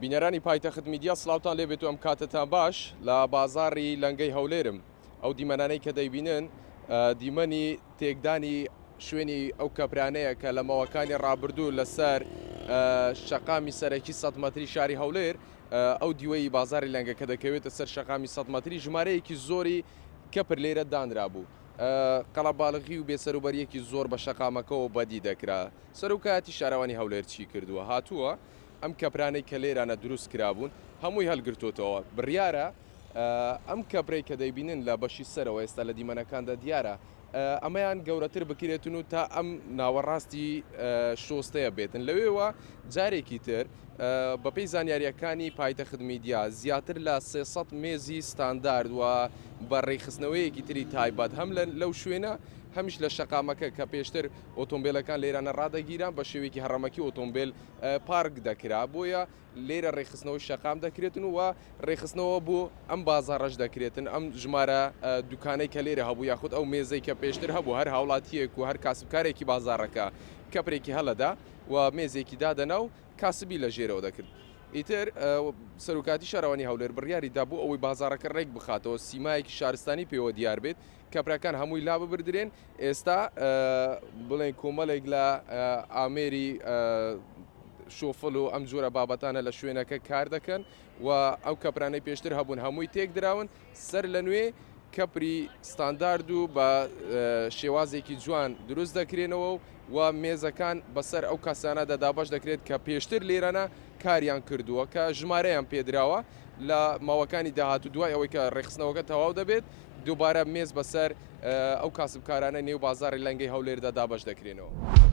بینەرانی پایتەخت میدیا سڵاوتان لێبێت و ئەم کاتتان باش لە بازاڕی لەنگەی هەولێرم. ئەو دیمەنانەی کە دەیبینن دیمەنی تێکدانی شوێنی ئەو کەپرانەیە کە لە ماوەکانی ڕابردوو لەسەر شەقامی سەرەکی 100 مەتری شاری هەولێر ئەو دیوەی بازاری لەنگە کە دەکەوێتە سەر شەقامی 100 مەتری ژمارەیەکی زۆری کەپر لێرە دانرا بوو. قەڵەباڵغی و بێسەروبەریەکی زۆر بە شەقامەکەەوە بەدی دەکرا. سەرۆکایەتی شارەوانی هەولێر چی کردووە؟ هاتووە ئەم کەپرانەی کە لێرانە دروست کرابوون هەمووی هەلگرتوتەوە. بڕیارە ئەم کەپرەی کە دەیبینن لە بەشی سەرەوە ئێستا لە دیمەنەکاندا دیارە ئەمەیان گەورەتر بکرێتن و تا ئەم ناوەڕاستی شۆستەیە بێتن. لەوێوە جارێکی تر بەپێی زانیاریەکانی پایتەخت میدیا زیاتر لە 300 مێزی ستاندارد و بەڕێخستنەوەیەکی تری تایبەت هەم لەو شوێنە هەمیش لە شەقامەکە کە پێشتر ئۆتۆمبیلەکان لێرانە ڕادەگیران بە شێوەیەکی هەڕەمەکی ئۆتۆمبیل پارک دەکرا، بۆیە لێرە ڕێخستنەوەی شەقام دەکرێتن و ڕێخستنەوە بۆ ئەم بازاڕەش دەکرێتن. ئەم ژمارە دوکانەی کە لێرە هەبوو یاخود ئەو مێزەی کە پێشتر هەبوو هەر هاوڵاتیەک و هەر کاسبکارێکی بازاڕەکە کەپرێکی هەڵەدا و مێزێکی دادەنا و کاسبی لە ژێرەوە دەکرد. ئیتر سەرۆکاتی شارەوانی هەولێر بڕیاری دابوو ئەوەی بازاڕەکە ڕێک بخاتەوە، سیمایەکی شارستانی پێوە دیار بێت، کەپرەکان هەمووی لا ببردرێن. ئێستا بڵێن کۆمەڵێک لە ئامێری شۆفڵ و ئەم جۆرە بابەتانە لە شوێنەکە کار دەکەن و ئەو کەپرانەی پێشتر هەبوون هەمووی تێک دراون سەر لە نوێ کەپری ستاندارد و بە شێوازێکی جوان دروست دەکرێنەوە و مێزەکان بەسەر ئەو کاسانەدا دابش دەکرێت کە پێشتر لێرەنە کاریان کردووە کە ژمارەیان پێدراوە. لە ماوەکانی داهات و دوای ئەوەی کە ڕێخستنەوەکە تەواو دەبێت دووبارە مێز بەسەر ئەو کاسبکارانە نێو بازاری لەنگەی هەولێردا دابش دەکرێنەوە.